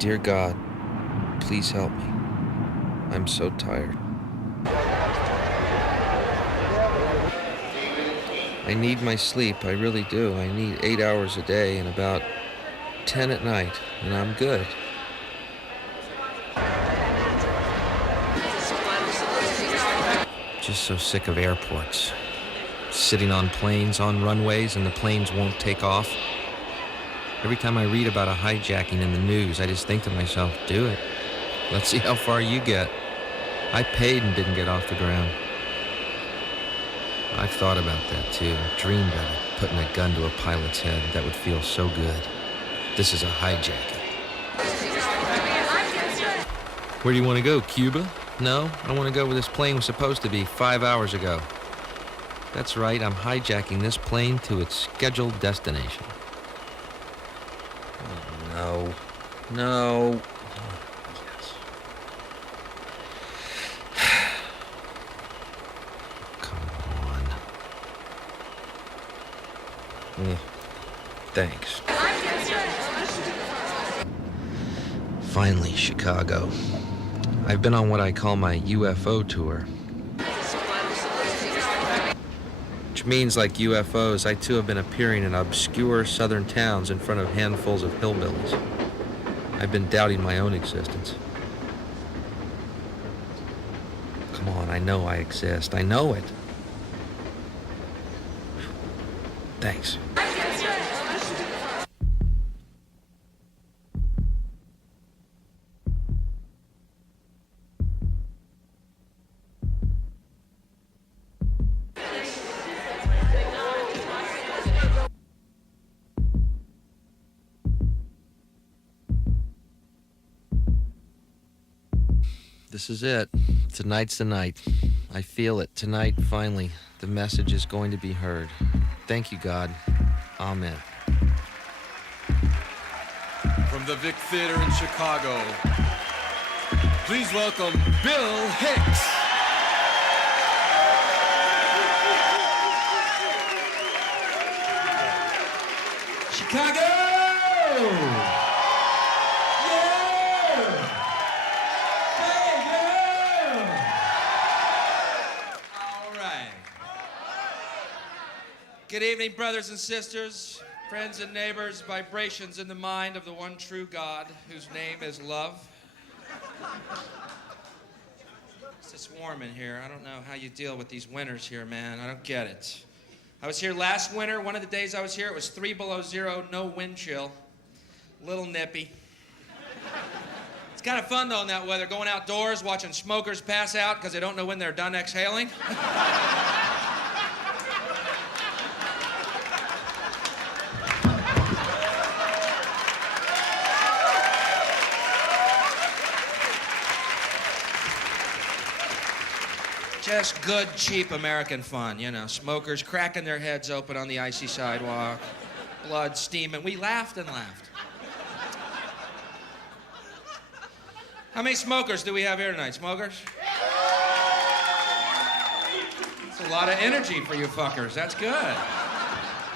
Dear God, please help me. I'm so tired. I need my sleep, I really do. I need 8 hours a day and about 10 at night, and I'm good. Just so sick of airports. Sitting on planes, on runways, and the planes won't take off. Every time I read about a hijacking in the news, I just think to myself, do it. Let's see how far you get. I paid and didn't get off the ground. I've thought about that too, dreamed of it, putting a gun to a pilot's head. That would feel so good. This is a hijacking. Where do you want to go, Cuba? No, I want to go where this plane was supposed to be 5 hours ago. That's right, I'm hijacking this plane to its scheduled destination. Oh, no. No. Yes. Come on. Thanks. Finally, Chicago. I've been on what I call my UFO tour. Which means, like UFOs, I too have been appearing in obscure southern towns in front of handfuls of hillbillies. I've been doubting my own existence. Come on, I know I exist. I know it. Thanks. This is it. Tonight's the night. I feel it. Tonight, finally, the message is going to be heard. Thank you, God. Amen. From the Vic Theater in Chicago, please welcome Bill Hicks. Chicago! Good evening, brothers and sisters, friends and neighbors, vibrations in the mind of the one true God, whose name is love. It's just warm in here. I don't know how you deal with these winters here, man. I don't get it. I was here last winter. One of the days I was here, it was 3 below zero, no wind chill. Little nippy. It's kind of fun, though, in that weather, going outdoors, watching smokers pass out because they don't know when they're done exhaling. Just good, cheap American fun, you know. Smokers cracking their heads open on the icy sidewalk, blood steaming. We laughed and laughed. How many smokers do we have here tonight? Smokers? It's a lot of energy for you fuckers. That's good.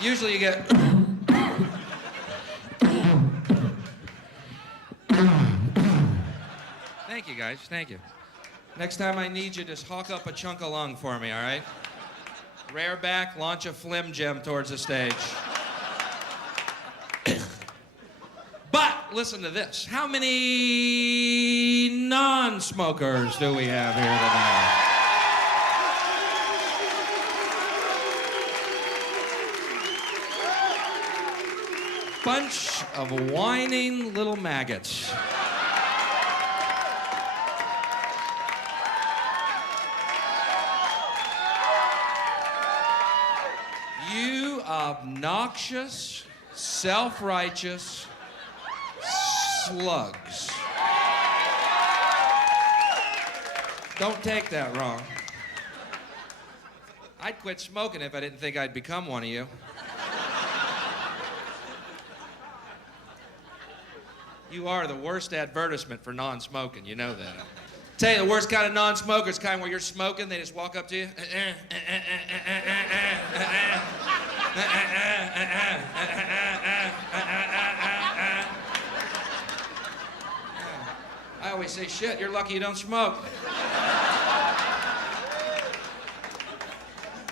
Usually you get... Thank you, guys. Thank you. Next time I need you, just hawk up a chunk of lung for me, all right? Rear back, launch a flim gem towards the stage. But listen to this. How many non-smokers do we have here tonight? Bunch of whining little maggots. Obnoxious, self-righteous slugs. Don't take that wrong. I'd quit smoking if I didn't think I'd become one of you. You are the worst advertisement for non-smoking, you know that. Tell you, the worst kind of non-smoker is kind where you're smoking, they just walk up to you. say, shit, you're lucky you don't smoke.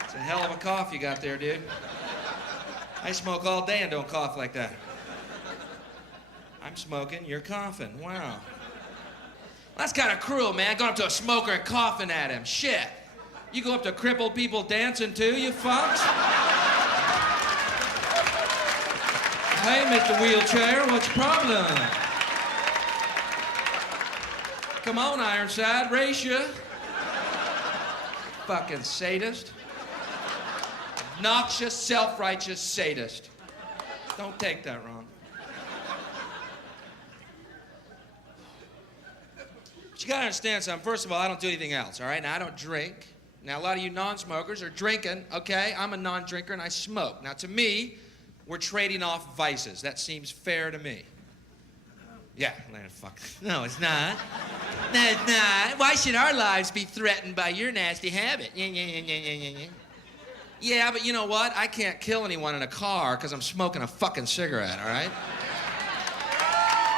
It's a hell of a cough you got there, dude. I smoke all day and don't cough like that. I'm smoking, you're coughing. Wow. Well, that's kind of cruel, man, going up to a smoker and coughing at him. Shit. You go up to crippled people dancing too, you fucks? Hey, Mr. Wheelchair, what's your problem? Come on, Ironside, race ya. Fucking sadist. Obnoxious, self-righteous sadist. Don't take that wrong. But you gotta understand something. First of all, I don't do anything else, all right? Now, I don't drink. Now, a lot of you non-smokers are drinking, okay? I'm a non-drinker and I smoke. Now, to me, we're trading off vices. That seems fair to me. Yeah, fuck. No, it's not. No, it's not. Why should our lives be threatened by your nasty habit? Yeah, but you know what? I can't kill anyone in a car because I'm smoking a fucking cigarette, all right?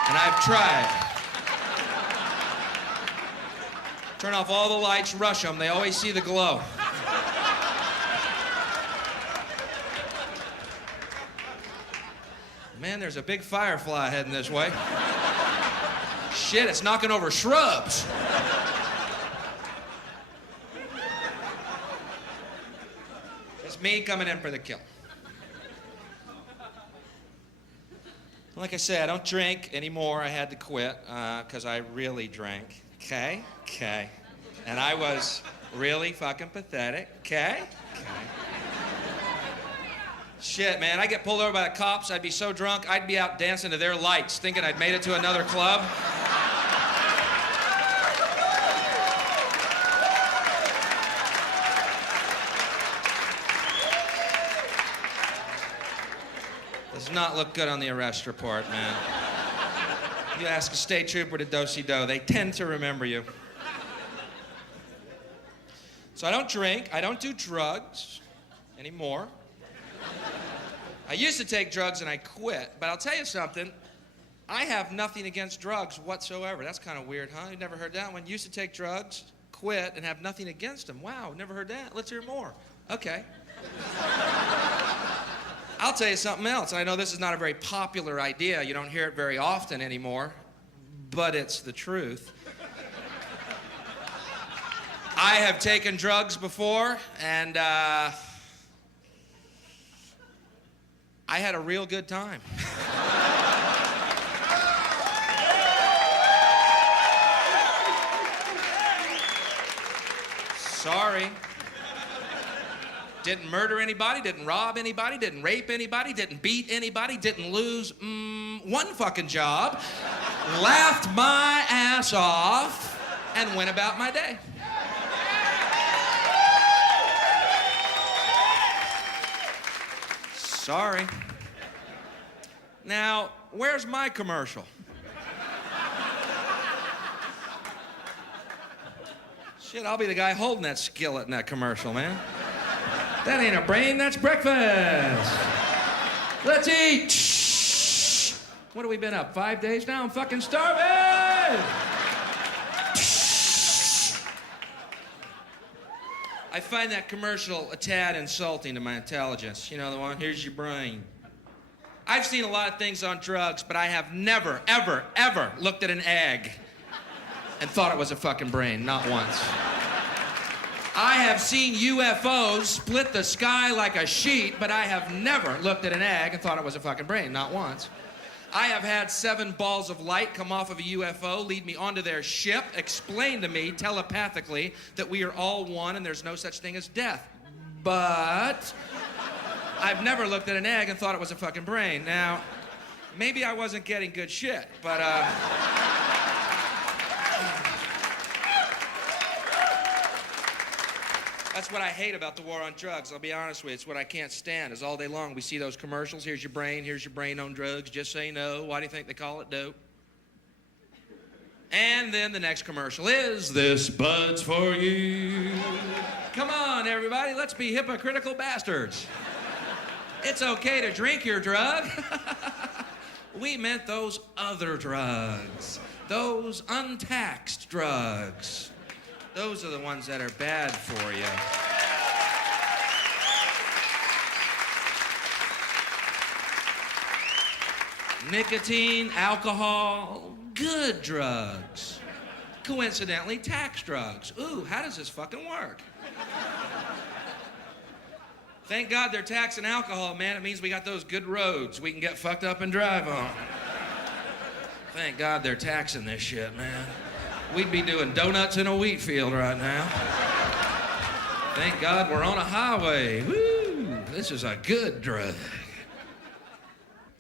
And I've tried. Turn off all the lights, rush them. They always see the glow. Man, there's a big firefly heading this way. Shit, it's knocking over shrubs. It's me coming in for the kill. Like I said, I don't drink anymore. I had to quit because I really drank. Okay? Okay. And I was really fucking pathetic. Okay? Okay. Shit, man, I get pulled over by the cops. I'd be so drunk, I'd be out dancing to their lights, thinking I'd made it to another club. Does not look good on the arrest report, man. You ask a state trooper to do-si-do, they tend to remember you. So I don't drink, I don't do drugs anymore. I used to take drugs and I quit, but I'll tell you something, I have nothing against drugs whatsoever. That's kind of weird, huh? You never heard that one? Used to take drugs, quit, and have nothing against them. Wow, never heard that. Let's hear more. Okay. I'll tell you something else. I know this is not a very popular idea. You don't hear it very often anymore, but it's the truth. I have taken drugs before, and I had a real good time. Sorry. Didn't murder anybody, didn't rob anybody, didn't rape anybody, didn't beat anybody, didn't lose one fucking job, laughed my ass off, and went about my day. Sorry. Now, where's my commercial? Shit, I'll be the guy holding that skillet in that commercial, man. That ain't a brain, that's breakfast. Let's eat. What have we been up, 5 days now? I'm fucking starving. I find that commercial a tad insulting to my intelligence. You know the one, here's your brain. I've seen a lot of things on drugs, but I have never, ever, ever looked at an egg and thought it was a fucking brain, not once. I have seen UFOs split the sky like a sheet, but I have never looked at an egg and thought it was a fucking brain, not once. I have had 7 balls of light come off of a UFO, lead me onto their ship, explain to me telepathically that we are all one and there's no such thing as death. But I've never looked at an egg and thought it was a fucking brain. Now, maybe I wasn't getting good shit, but that's what I hate about the war on drugs. I'll be honest with you. It's what I can't stand is all day long we see those commercials. Here's your brain on drugs. Just say no. Why do you think they call it dope? And then the next commercial is this bud's for you. Come on, everybody. Let's be hypocritical bastards. It's okay to drink your drug. We meant those other drugs. Those untaxed drugs. Those are the ones that are bad for you. Nicotine, alcohol, good drugs. Coincidentally, tax drugs. Ooh, how does this fucking work? Thank God they're taxing alcohol, man. It means we got those good roads we can get fucked up and drive on. Thank God they're taxing this shit, man. We'd be doing donuts in a wheat field right now. Thank God we're on a highway. Woo! This is a good drug.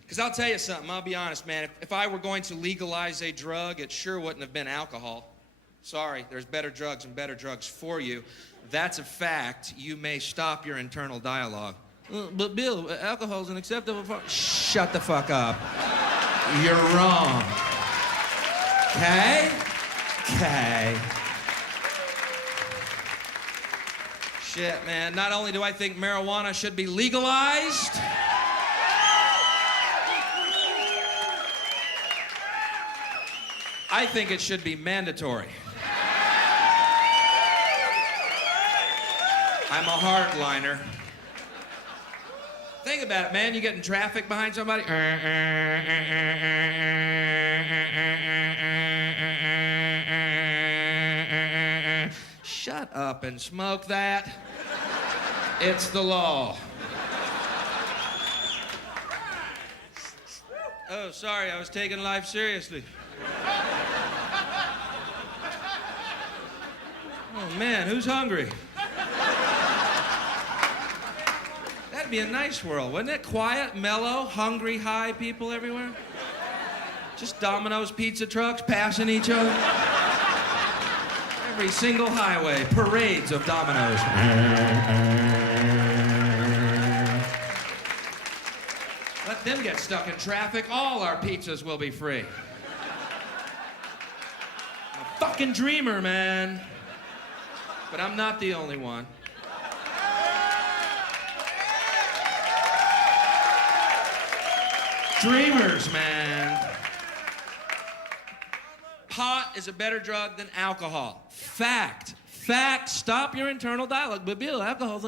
Because I'll tell you something, I'll be honest, man. If I were going to legalize a drug, it sure wouldn't have been alcohol. Sorry, there's better drugs and better drugs for you. That's a fact. You may stop your internal dialogue. But Bill, alcohol's an acceptable form. Shut the fuck up. You're wrong. Okay? Okay. Shit, man. Not only do I think marijuana should be legalized, I think it should be mandatory. I'm a hardliner. Think about it, man. You get in traffic behind somebody. Shut up and smoke that. It's the law. Oh, sorry, I was taking life seriously. Oh, man, who's hungry? That'd be a nice world, wouldn't it? Quiet, mellow, hungry, high people everywhere. Just Domino's pizza trucks passing each other. Every single highway, parades of Domino's. Let them get stuck in traffic. All our pizzas will be free. I'm a fucking dreamer, man. But I'm not the only one. Dreamers, man. Pot is a better drug than alcohol. Fact. Fact. Stop your internal dialogue. But Bill, alcohol's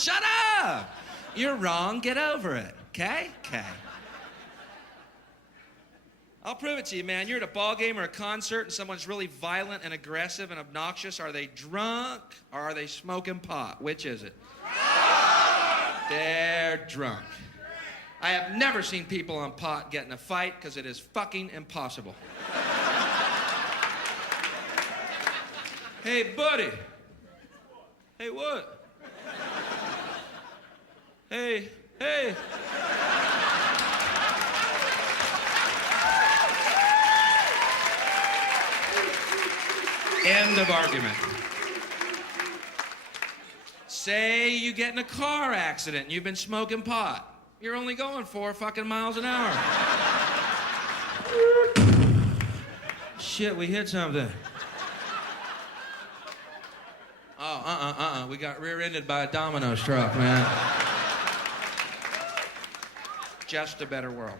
shut up! You're wrong. Get over it. Okay? Okay. I'll prove it to you, man. You're at a ball game or a concert and someone's really violent and aggressive and obnoxious. Are they drunk or are they smoking pot? Which is it? They're drunk. I have never seen people on pot get in a fight because it is fucking impossible. Hey, buddy. Hey, what? Hey, hey. End of argument. Say you get in a car accident and you've been smoking pot. You're only going 4 fucking miles an hour. Shit, we hit something. Oh, we got rear-ended by a Domino's truck, man. Just a better world.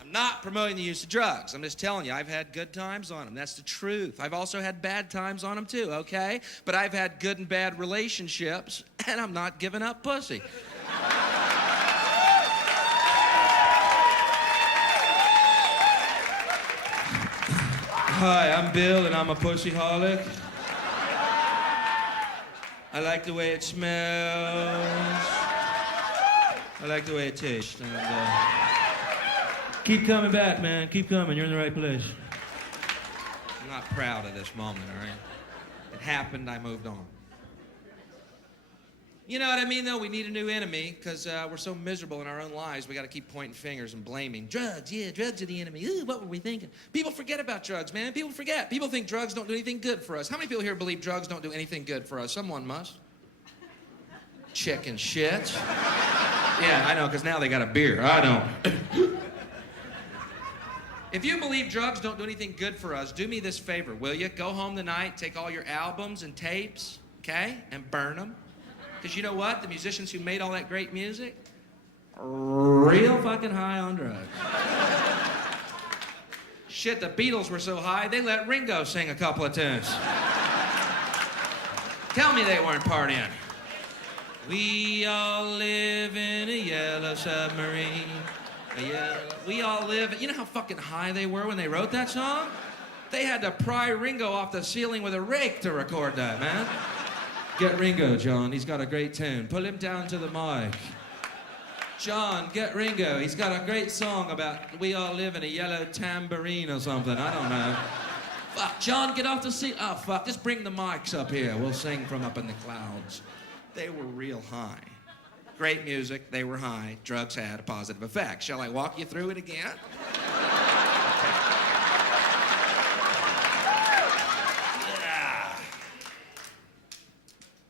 I'm not promoting the use of drugs. I'm just telling you, I've had good times on them. That's the truth. I've also had bad times on them too, okay? But I've had good and bad relationships, and I'm not giving up pussy. Hi, I'm Bill, and I'm a pussyholic. I like the way it smells. I like the way it tastes. And, keep coming back, man. Keep coming. You're in the right place. I'm not proud of this moment, all right? It happened. I moved on. You know what I mean, though? We need a new enemy because we're so miserable in our own lives. We got to keep pointing fingers and blaming. Drugs, yeah, drugs are the enemy. Ooh, what were we thinking? People forget about drugs, man. People forget. People think drugs don't do anything good for us. How many people here believe drugs don't do anything good for us? Someone must. Chicken shit. Yeah, I know, because now they got a beer. I don't. If you believe drugs don't do anything good for us, do me this favor, will you? Go home tonight, take all your albums and tapes, okay, and burn them. Because you know what? The musicians who made all that great music, real fucking high on drugs. Shit, the Beatles were so high, they let Ringo sing a couple of tunes. Tell me they weren't partying. We all live in a yellow submarine. We all live... You know how fucking high they were when they wrote that song? They had to pry Ringo off the ceiling with a rake to record that, man. Get Ringo, John. He's got a great tune. Pull him down to the mic. John, get Ringo. He's got a great song about we all live in a yellow tambourine or something. I don't know. Fuck, John, get off the seat. Oh, fuck, just bring the mics up here. We'll sing from up in the clouds. They were real high. Great music, they were high. Drugs had a positive effect. Shall I walk you through it again?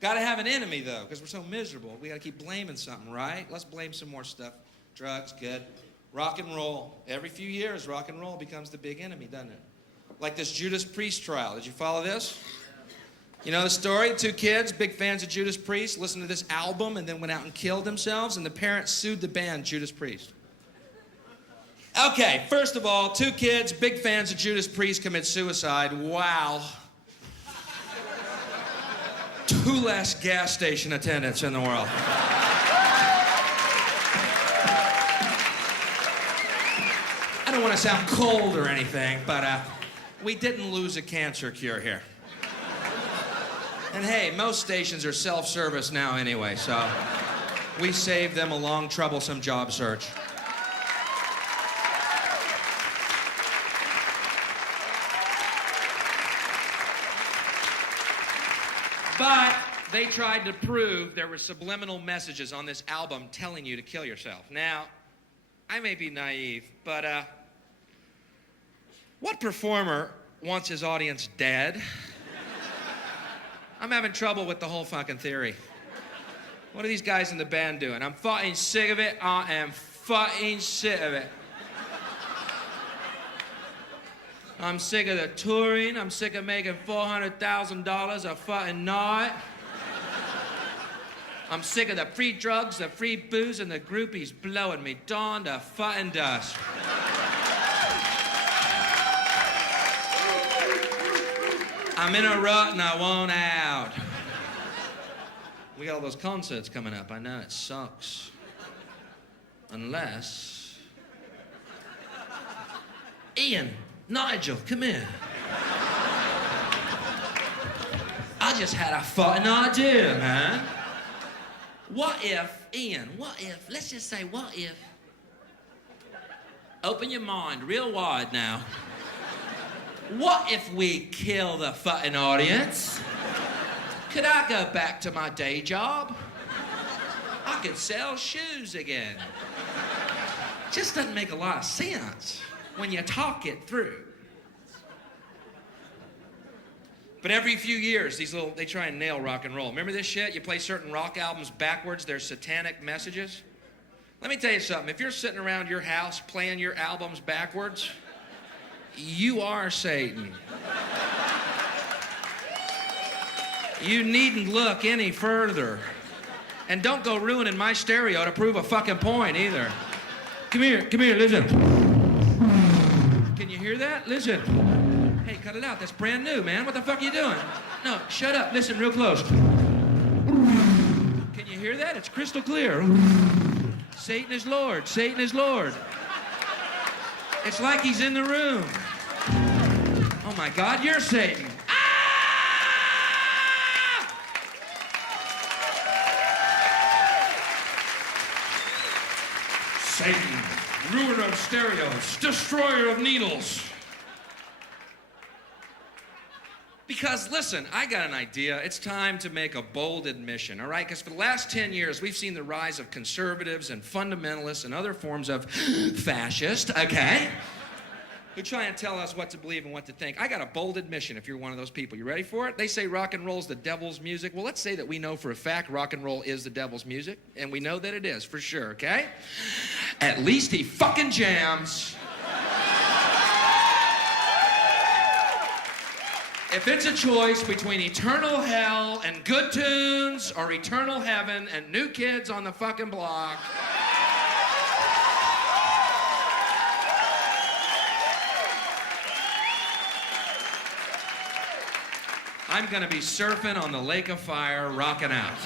Gotta have an enemy, though, because we're so miserable. We gotta keep blaming something, right? Let's blame some more stuff. Drugs, good. Rock and roll. Every few years, rock and roll becomes the big enemy, doesn't it? Like this Judas Priest trial. Did you follow this? You know the story? Two kids, big fans of Judas Priest, listened to this album and then went out and killed themselves, and the parents sued the band Judas Priest. Okay, first of all, two kids, big fans of Judas Priest, commit suicide. Wow. Two less gas station attendants in the world. I don't want to sound cold or anything, but we didn't lose a cancer cure here. And hey, most stations are self-service now anyway, so we saved them a long, troublesome job search. But they tried to prove there were subliminal messages on this album telling you to kill yourself. Now, I may be naive, but what performer wants his audience dead? I'm having trouble with the whole fucking theory. What are these guys in the band doing? I'm fucking sick of it. I am fucking sick of it. I'm sick of the touring. I'm sick of making $400,000 a fucking night. I'm sick of the free drugs, the free booze, and the groupies blowing me dawn to fucking dust. I'm in a rut and I want out. We got all those concerts coming up. I know it sucks. Unless... Ian, Nigel, come here. I just had a fucking idea, man. What if, Ian, let's just say, what if... Open your mind real wide now. What if we kill the fucking audience? Could I go back to my day job? I could sell shoes again. Just doesn't make a lot of sense when you talk it through. But every few years, they try and nail rock and roll. Remember this shit? You play certain rock albums backwards, there's satanic messages. Let me tell you something. If you're sitting around your house playing your albums backwards, you are Satan. You needn't look any further. And don't go ruining my stereo to prove a fucking point either. Come here, listen. Can you hear that? Listen. Hey, cut it out. That's brand new, man. What the fuck are you doing? No, shut up. Listen real close. Can you hear that? It's crystal clear. Satan is Lord. Satan is Lord. It's like he's in the room. Oh my God, you're Satan. Ah! Satan, ruiner of stereos, destroyer of needles. Because, listen, I got an idea. It's time to make a bold admission, all right? Because for the last 10 years, we've seen the rise of conservatives and fundamentalists and other forms of fascist, okay? Who try and tell us what to believe and what to think. I got a bold admission if you're one of those people. You ready for it? They say rock and roll's the devil's music. Well, let's say that we know for a fact rock and roll is the devil's music, and we know that it is, for sure, okay? At least he fucking jams. If it's a choice between eternal hell and good tunes or eternal heaven and new kids on the fucking block, I'm gonna be surfing on the lake of fire, rocking out.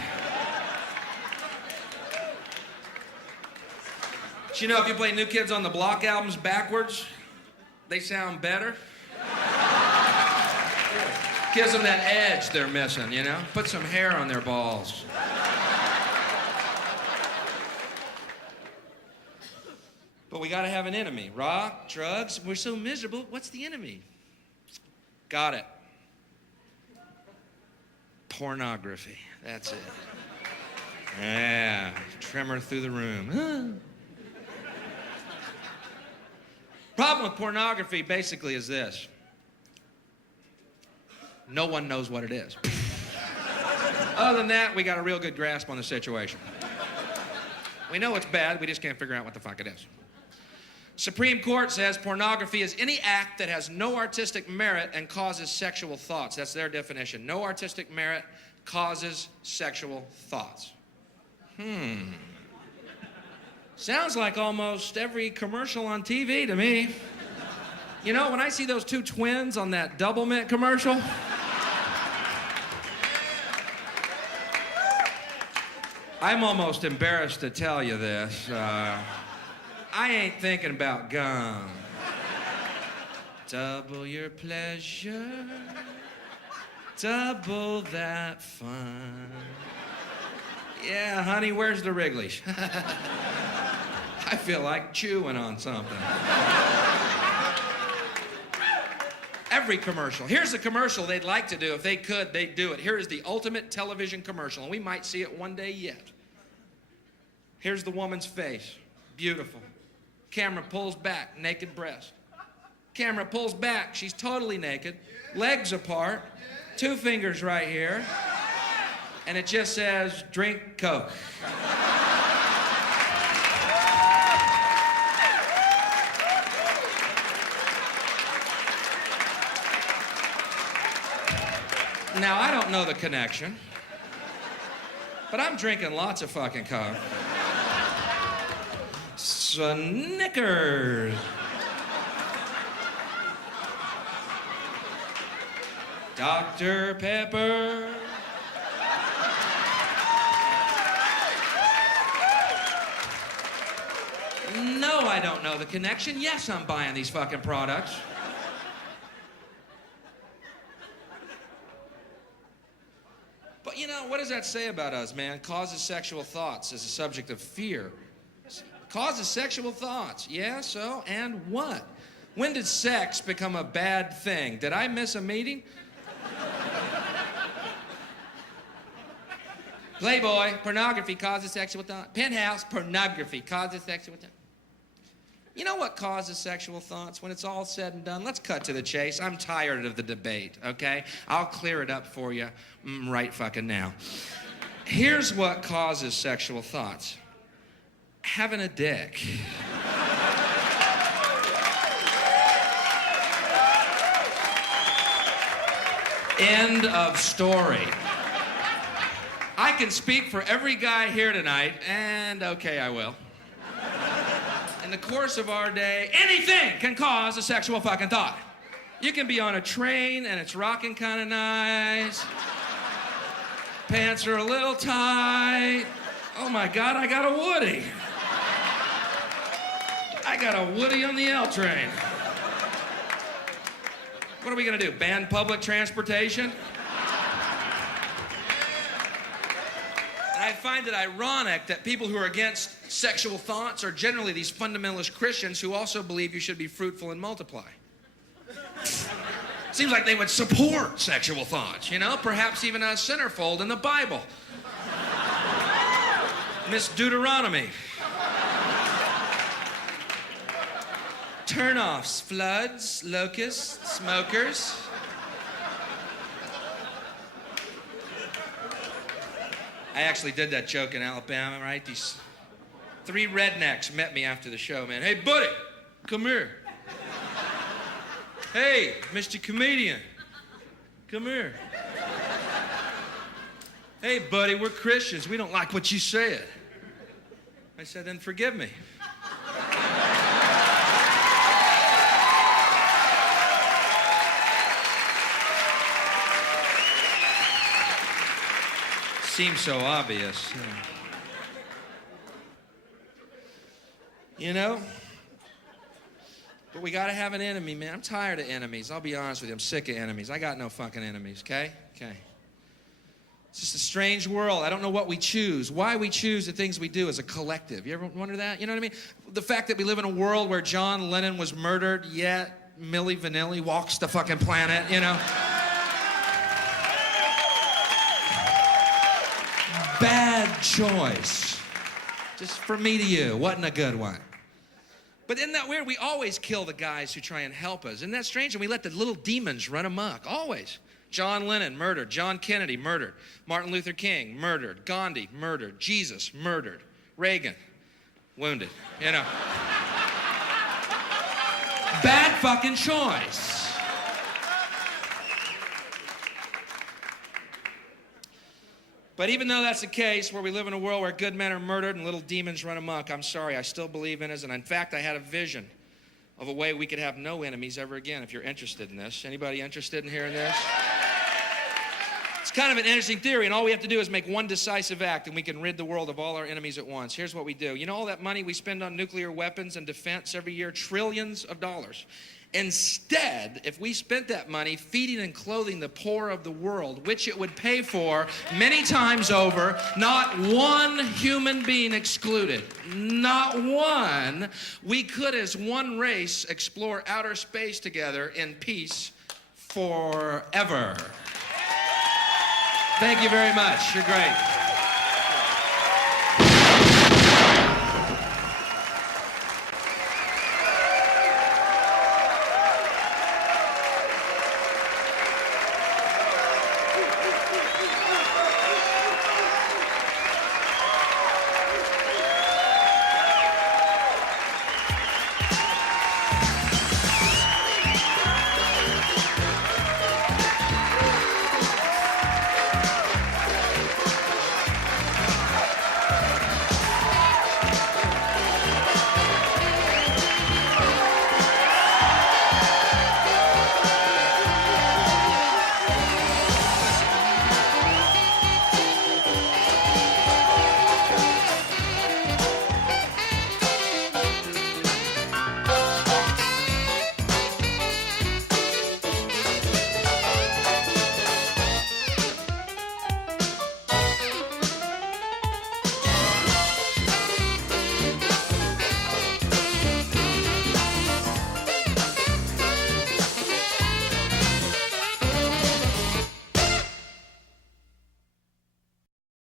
But you know, if you play New Kids on the Block albums backwards, they sound better. Gives them that edge they're missing, you know? Put some hair on their balls. But we gotta have an enemy. Rock, drugs, we're so miserable. What's the enemy? Got it. Pornography. That's it. Yeah. Tremor through the room. Problem with pornography basically is this. No one knows what it is. Other than that, we got a real good grasp on the situation. We know it's bad, we just can't figure out what the fuck it is. Supreme Court says pornography is any act that has no artistic merit and causes sexual thoughts. That's their definition. No artistic merit causes sexual thoughts. Sounds like almost every commercial on TV to me. You know, when I see those two twins on that Double Mint commercial, I'm almost embarrassed to tell you this. I ain't thinking about gum. Double your pleasure, double that fun. Yeah, honey, where's the Wrigley's? I feel like chewing on something. Every commercial. Here's a commercial they'd like to do. If they could, they'd do it. Here is the ultimate television commercial, and we might see it one day yet. Here's the woman's face. Beautiful. Camera pulls back, naked breast. Camera pulls back, she's totally naked. Legs apart, 2 fingers right here. And it just says, drink Coke. Now, I don't know the connection, but I'm drinking lots of fucking Coke. Snickers. Dr. Pepper. No, I don't know the connection. Yes, I'm buying these fucking products. But you know, what does that say about us, man? Causes sexual thoughts as a subject of fear. Causes sexual thoughts. Yeah, so, and what? When did sex become a bad thing? Did I miss a meeting? Playboy, pornography causes sexual thoughts. Penthouse, pornography causes sexual thoughts. You know what causes sexual thoughts? When it's all said and done, let's cut to the chase. I'm tired of the debate, okay? I'll clear it up for you right fucking now. Here's what causes sexual thoughts. Having a dick. End of story. I can speak for every guy here tonight, and okay, I will. In the course of our day, anything can cause a sexual fucking thought. You can be on a train and it's rocking kind of nice. Pants are a little tight. Oh my God, I got a Woody. I got a Woody on the L train. What are we gonna do, ban public transportation? I find it ironic that people who are against sexual thoughts are generally these fundamentalist Christians who also believe you should be fruitful and multiply. Seems like they would support sexual thoughts, you know? Perhaps even a centerfold in the Bible. Miss Deuteronomy. Turnoffs, floods, locusts, smokers. I actually did that joke in Alabama, right? These 3 rednecks met me after the show, man. Hey, buddy, come here. Hey, Mr. Comedian, come here. Hey, buddy, we're Christians. We don't like what you said. I said, then forgive me. seems so obvious. You know? But we gotta have an enemy, man. I'm tired of enemies. I'll be honest with you. I'm sick of enemies. I got no fucking enemies, okay? Okay. It's just a strange world. I don't know what we choose. Why we choose the things we do as a collective. You ever wonder that? You know what I mean? The fact that we live in a world where John Lennon was murdered, yet Milli Vanilli walks the fucking planet, you know? Bad choice. Just from me to you. Wasn't a good one. But isn't that weird? We always kill the guys who try and help us. Isn't that strange? And we let the little demons run amok. Always. John Lennon, murdered. John Kennedy, murdered. Martin Luther King, murdered. Gandhi, murdered. Jesus, murdered. Reagan, wounded. You know. Bad fucking choice. But even though that's the case, where we live in a world where good men are murdered and little demons run amok, I'm sorry, I still believe in us. And in fact, I had a vision of a way we could have no enemies ever again, if you're interested in this. Anybody interested in hearing this? It's kind of an interesting theory, and all we have to do is make one decisive act, and we can rid the world of all our enemies at once. Here's what we do. You know all that money we spend on nuclear weapons and defense every year? Trillions of dollars. Instead, if we spent that money feeding and clothing the poor of the world, which it would pay for many times over, not one human being excluded, not one, we could as one race explore outer space together in peace forever. Thank you very much. You're great.